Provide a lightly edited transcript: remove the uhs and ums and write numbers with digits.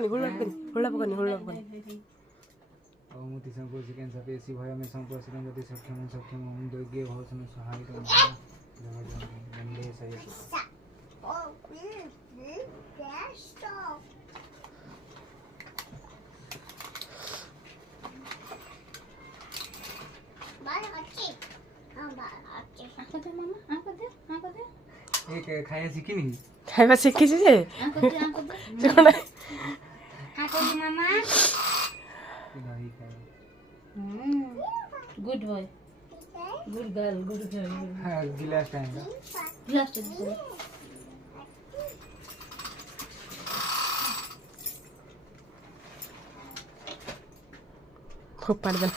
পকানি হুড়া পকানি অমতি সংকোচ চিকেন সাপে এসি ভয় আমি সংকোচ চিকেন যদি সক্ষম হম দৈগ্য ভৌসন সহায়িত বন্দে সহি খাইয়া শিখিনি খাইবা শিখিছি যে গুড বয় গুড গার্ল হ্যাঁ গিলাস টাইম গ্লাসটা খুব পারবেন